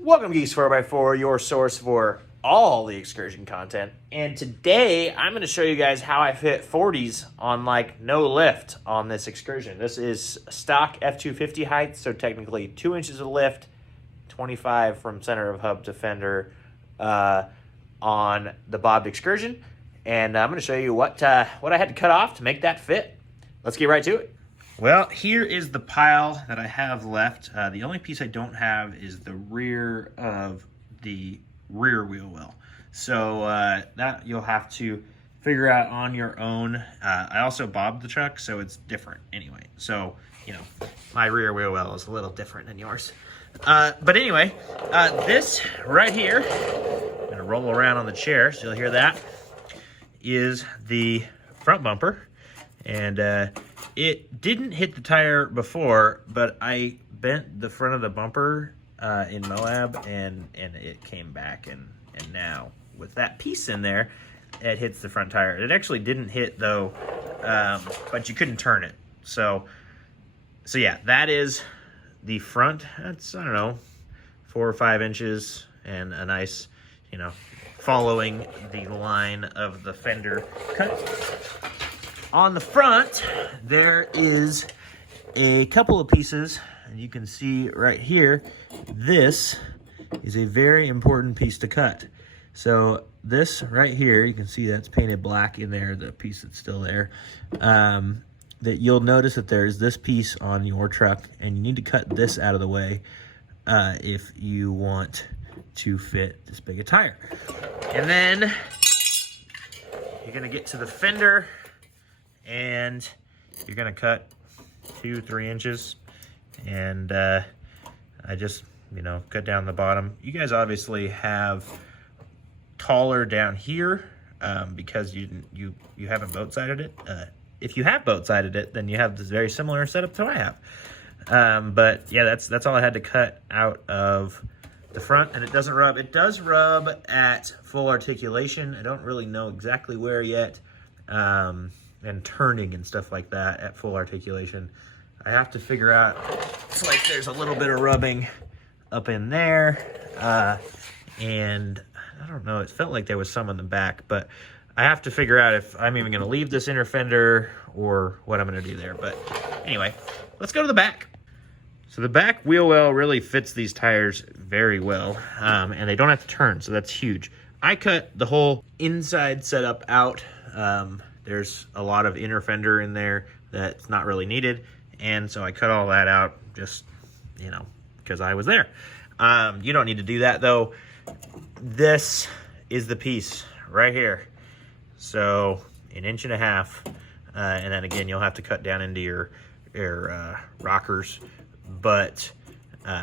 Welcome, Geeks 4x4, your source for all the Excursion content. And today, I'm going to show you guys how I fit 40s on, no lift on this Excursion. This is stock F250 height, so technically 2 inches of lift, 25 from center of hub to fender on the bobbed Excursion. And I'm going to show you what I had to cut off to make that fit. Let's get right to it. Well, here is the pile that I have left. The only piece I don't have is the rear of the rear wheel well. So that you'll have to figure out on your own. I also bobbed the truck, so it's different anyway. So, my rear wheel well is a little different than yours. But anyway, this right here, I'm gonna roll around on the chair so you'll hear that, is the front bumper. And it didn't hit the tire before, but I bent the front of the bumper in Moab, and it came back, and now with that piece in there, it hits the front tire. It actually didn't hit though, but you couldn't turn it. So yeah, that is the front. That's, I don't know, 4 or 5 inches, and a nice, following the line of the fender cut. On the front, there is a couple of pieces, and you can see right here, this is a very important piece to cut. So this right here, you can see that's painted black in there, the piece that's still there. That you'll notice that there's this piece on your truck, and you need to cut this out of the way if you want to fit this big a tire. And then you're gonna get to the fender, and you're gonna cut 2-3 inches, and I just cut down the bottom. You guys obviously have taller down here because you haven't boat sided it. If you have boat sided it, then you have this very similar setup to what I have. But yeah, that's all I had to cut out of the front, and it doesn't rub. It does rub at full articulation. I don't really know exactly where yet. And turning and stuff like that at full articulation. I have to figure out, it's like there's a little bit of rubbing up in there, and I don't know, it felt like there was some in the back, but I have to figure out if I'm even gonna leave this inner fender or what I'm gonna do there. But anyway, let's go to the back. So the back wheel well really fits these tires very well, and they don't have to turn, so that's huge. I cut the whole inside setup out. There's a lot of inner fender in there that's not really needed, and so I cut all that out just, because I was there. You don't need to do that, though. This is the piece right here. So 1.5 inches, and then again, you'll have to cut down into your rockers. But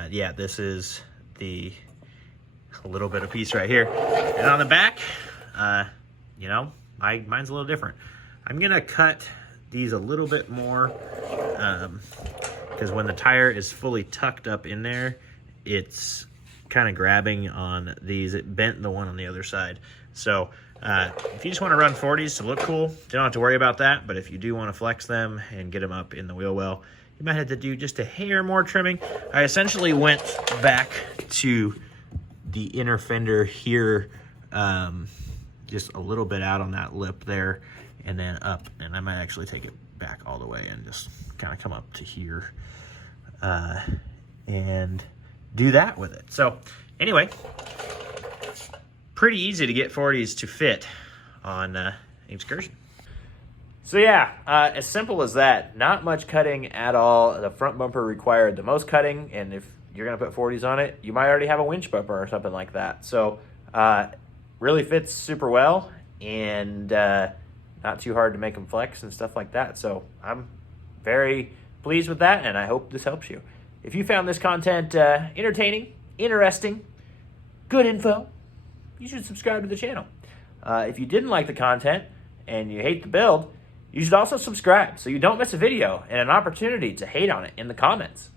yeah, this is the little bit of piece right here. And on the back, mine's a little different. I'm gonna cut these a little bit more because when the tire is fully tucked up in there, it's kind of grabbing on these. It bent the one on the other side. So if you just want to run 40s to look cool, you don't have to worry about that. But if you do want to flex them and get them up in the wheel well, you might have to do just a hair more trimming. I essentially went back to the inner fender here, just a little bit out on that lip there, and then up, and I might actually take it back all the way and just kind of come up to here and do that with it. So anyway, pretty easy to get 40s to fit on Excursion. So yeah, as simple as that. Not much cutting at all. The front bumper required the most cutting, and if you're gonna put 40s on it, you might already have a winch bumper or something like that. So really fits super well, and not too hard to make them flex and stuff like that. So I'm very pleased with that, and I hope this helps you. If you found this content entertaining, interesting, good info, you should subscribe to the channel. If you didn't like the content and you hate the build, you should also subscribe so you don't miss a video and an opportunity to hate on it in the comments.